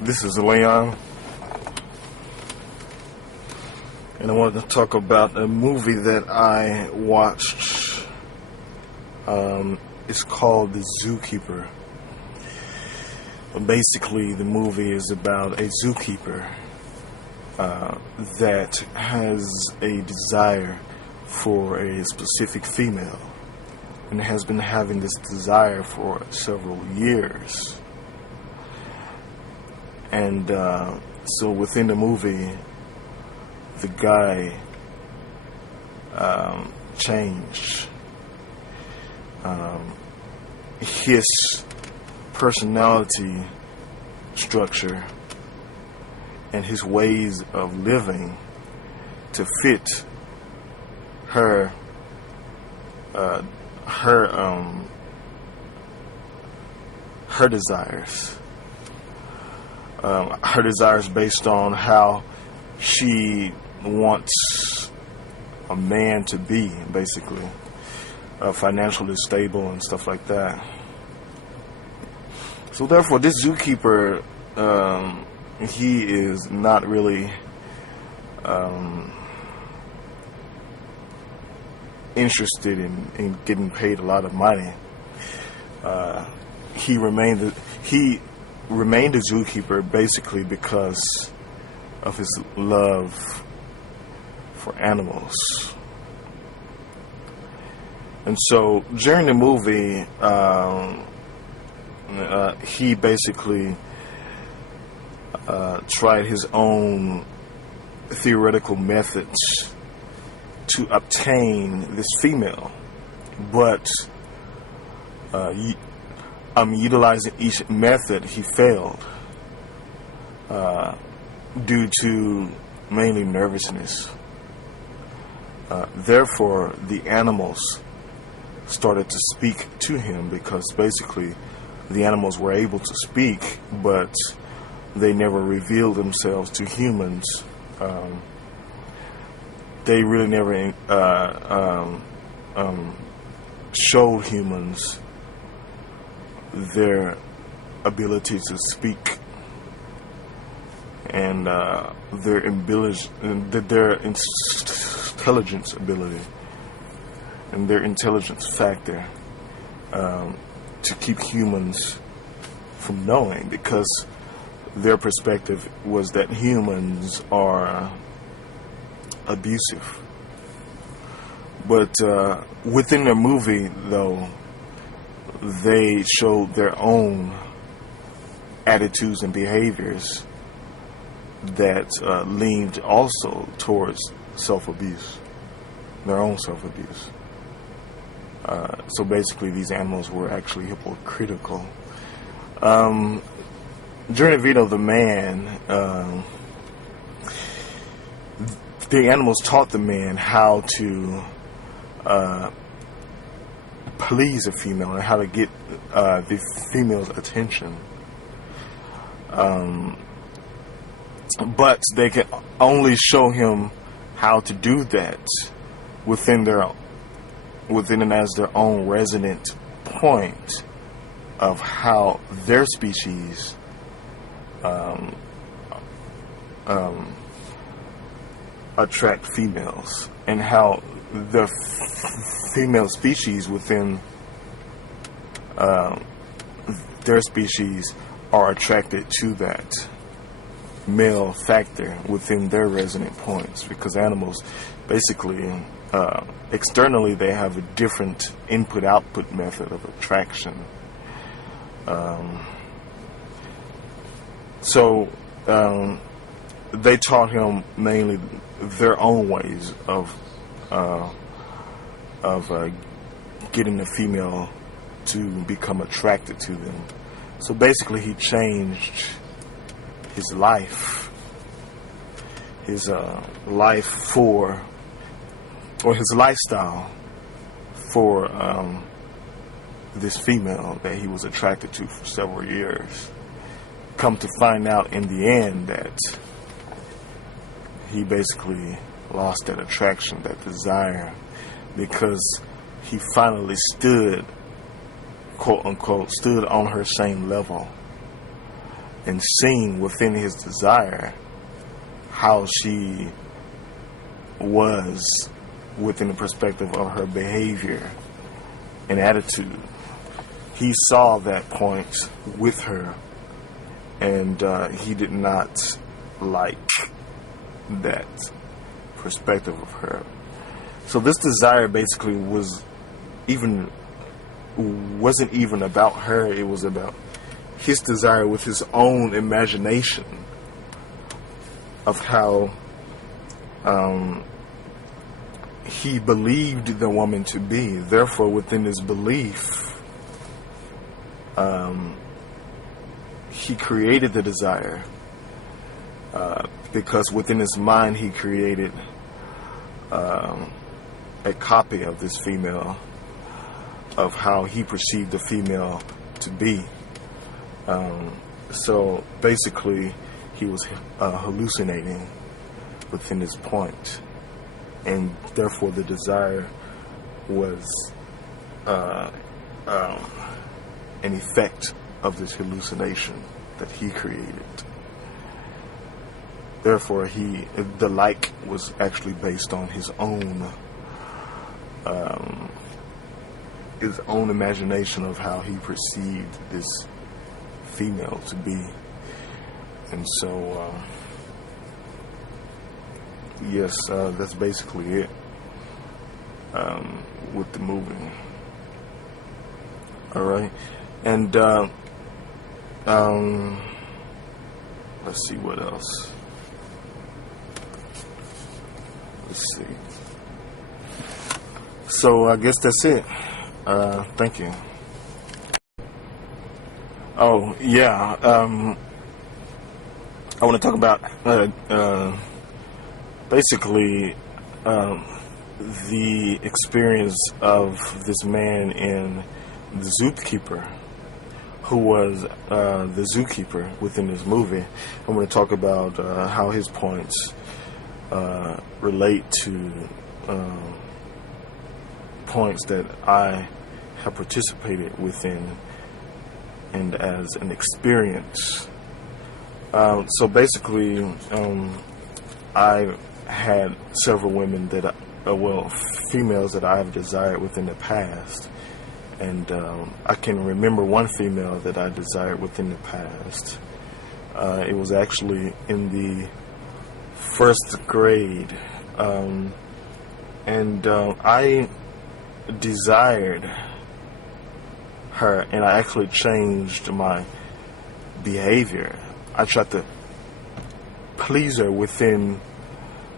This is Leon, and I wanted to talk about a movie that I watched. It's called The Zookeeper. Basically, the movie is about a zookeeper that has a desire for a specific female, and has been having this desire for several years. And so within the movie, the guy changed. His personality structure and his ways of living to fit her desires. Her desires based on how she wants a man to be, basically, financially stable and stuff like that. So therefore, this zookeeper, he is not really interested in getting paid a lot of money. He remained a zookeeper basically because of his love for animals. And so during the movie, he basically tried his own theoretical methods to obtain this female, but utilizing each method, he failed due to mainly nervousness. Therefore, the animals started to speak to him, because basically the animals were able to speak, but they never revealed themselves to humans. They really never showed humans their ability to speak and their intelligence ability and their intelligence factor to keep humans from knowing, because their perspective was that humans are abusive. But within the movie, though, they showed their own attitudes and behaviors that leaned also towards self-abuse, their own self-abuse. So basically, these animals were actually hypocritical. During the video, the man, the animals taught the man how to please a female and how to get the female's attention. But they can only show him how to do that within and as their own resonant point of how their species attract females, and how the female species within their species are attracted to that male factor within their resonant points, because animals basically externally they have a different input-output method of attraction. So they taught him mainly their own ways of getting the female to become attracted to them. So basically, he changed his life, his lifestyle for this female that he was attracted to for several years. Come to find out in the end that he basically lost that attraction, that desire, because he finally stood, quote unquote, stood on her same level. and seeing within his desire how she was within the perspective of her behavior and attitude. He saw that point with her, and he did not like that perspective of her. So this desire basically wasn't even about her. It was about his desire with his own imagination of how he believed the woman to be. Therefore, within his belief, he created the desire because within his mind he created a copy of this female, of how he perceived the female to be. So basically he was hallucinating within his point, and therefore the desire was an effect of this hallucination that he created. Therefore, the like was actually based on his own imagination of how he perceived this female to be. And so, yes, that's basically it with the movie. All right, and let's see what else. Let's see. So I guess that's it. Thank you. Oh yeah. I want to talk about basically the experience of this man in the Zookeeper, who was the zookeeper within this movie. I'm going to talk about how his points relate to points that I have participated within and as an experience. So basically, I had several women that, females that I've desired within the past. And I can remember one female that I desired within the past. It was actually in the first grade. And I desired her, and I actually changed my behavior. I tried to please her within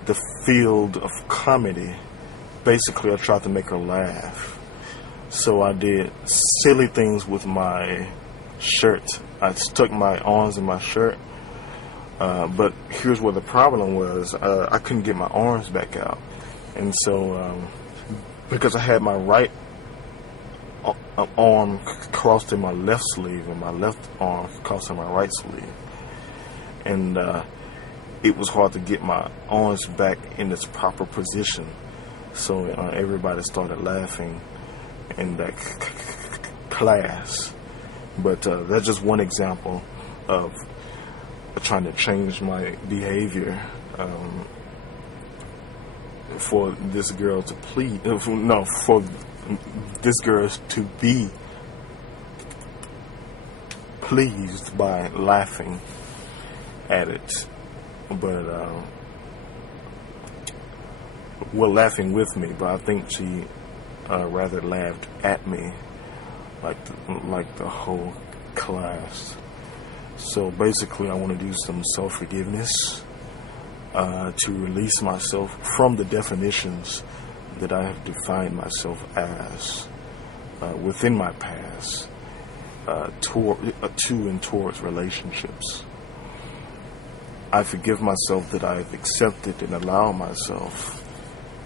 the field of comedy. Basically, I tried to make her laugh. So I did silly things with my shirt. I stuck my arms in my shirt. But here's where the problem was. I couldn't get my arms back out. And so, because I had my right arm crossed in my left sleeve and my left arm crossed in my right sleeve. And it was hard to get my arms back in its proper position. So everybody started laughing in that class. But that's just one example of trying to change my behavior for this girl to for this girl to be pleased by laughing at it. But laughing with me, but I think she rather laughed at me, like the whole class. So basically, I want to do some self-forgiveness to release myself from the definitions that I have defined myself as within my past to and towards relationships. I forgive myself that I've accepted and allowed myself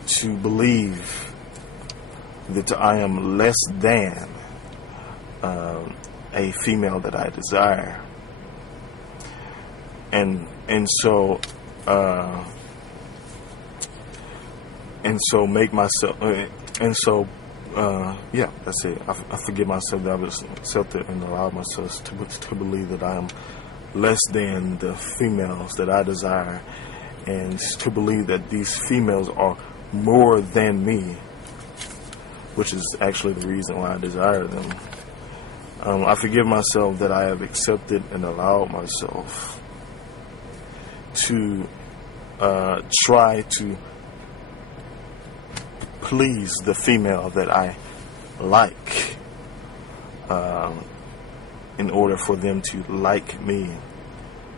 to believe that I am less than a female that I desire, and so make myself yeah, that's it. I forgive myself that I was accepted and allow myself to believe that I am less than the females that I desire, and to believe that these females are more than me, which is actually the reason why I desire them. I forgive myself that I have accepted and allowed myself to try to please the female that I like in order for them to like me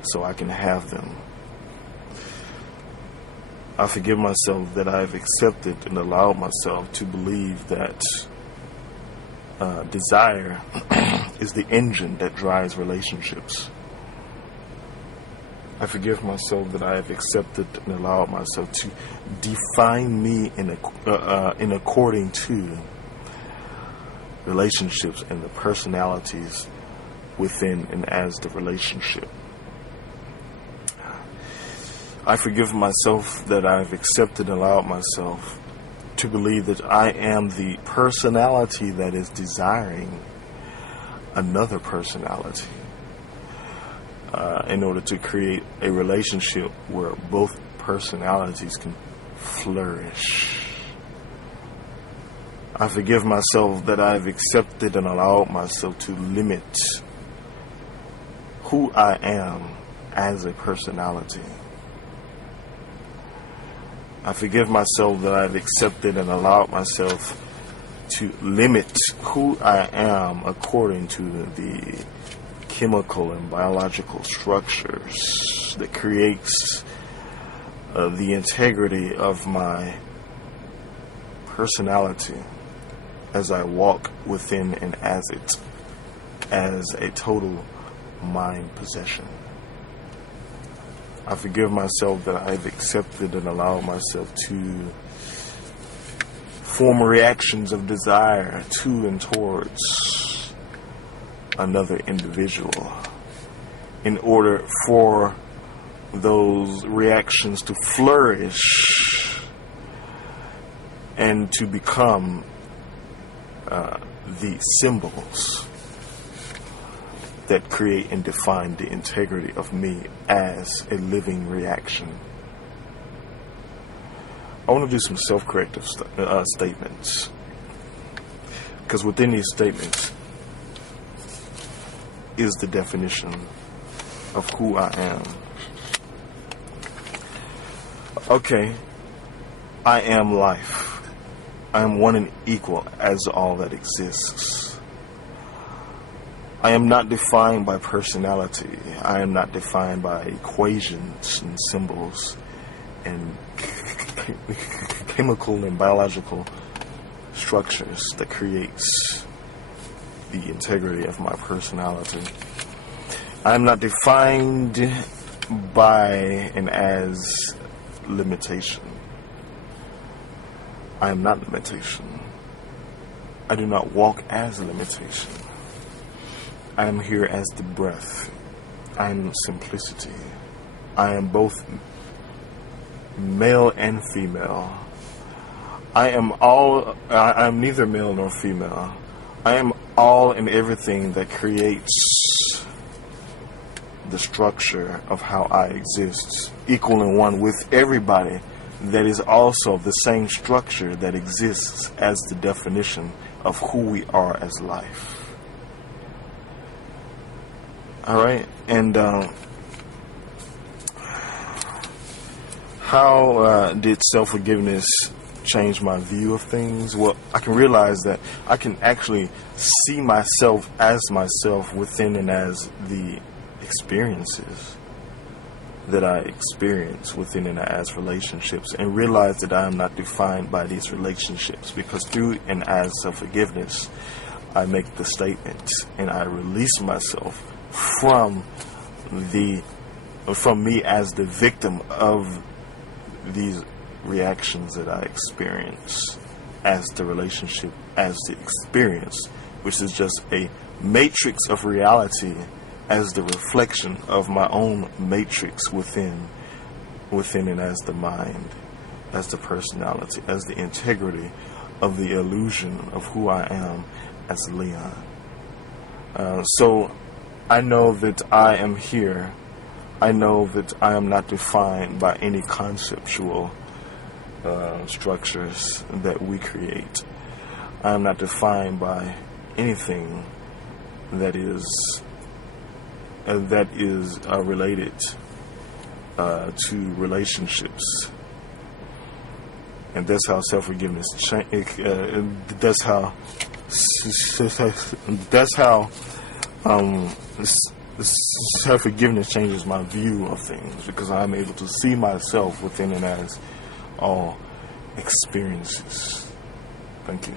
so I can have them. I forgive myself that I've accepted and allowed myself to believe that desire is the engine that drives relationships. I forgive myself that I have accepted and allowed myself to define me in according to relationships and the personalities within and as the relationship. I forgive myself that I've accepted and allowed myself to believe that I am the personality that is desiring another personality in order to create a relationship where both personalities can flourish. I forgive myself that I've accepted and allowed myself to limit who I am as a personality. I forgive myself that I've accepted and allowed myself to limit who I am according to the chemical and biological structures that creates the integrity of my personality as I walk within and as a total mind possession. I forgive myself that I've accepted and allowed myself to form reactions of desire to and towards another individual in order for those reactions to flourish and to become the symbols that create and define the integrity of me as a living reaction. I want to do some self-corrective statements, because within these statements is the definition of who I am. Okay, I am life. I am one and equal as all that exists. I am not defined by personality. I am not defined by equations and symbols and chemical and biological structures that creates the integrity of my personality. I am not defined by and as limitation. I am not limitation. I do not walk as limitation. I am here as the breath. I am simplicity. I am both male and female. I am neither male nor female. I am all and everything that creates the structure of how I exist, equal and one with everybody that is also the same structure that exists as the definition of who we are as life. All right, and how did self-forgiveness change my view of things? Well, I can realize that I can actually see myself as myself within and as the experiences that I experience within and as relationships, and realize that I am not defined by these relationships, because through and as self-forgiveness, I make the statement and I release myself from me as the victim of these reactions that I experience as the relationship, as the experience, which is just a matrix of reality as the reflection of my own matrix within and as the mind, as the personality, as the integrity of the illusion of who I am as Leon. So I know that I am here. I know that I am not defined by any conceptual structures that we create. I am not defined by anything that is related to relationships, and that's how self-forgiveness self-forgiveness changes my view of things, because I'm able to see myself within and as all experiences. Thank you.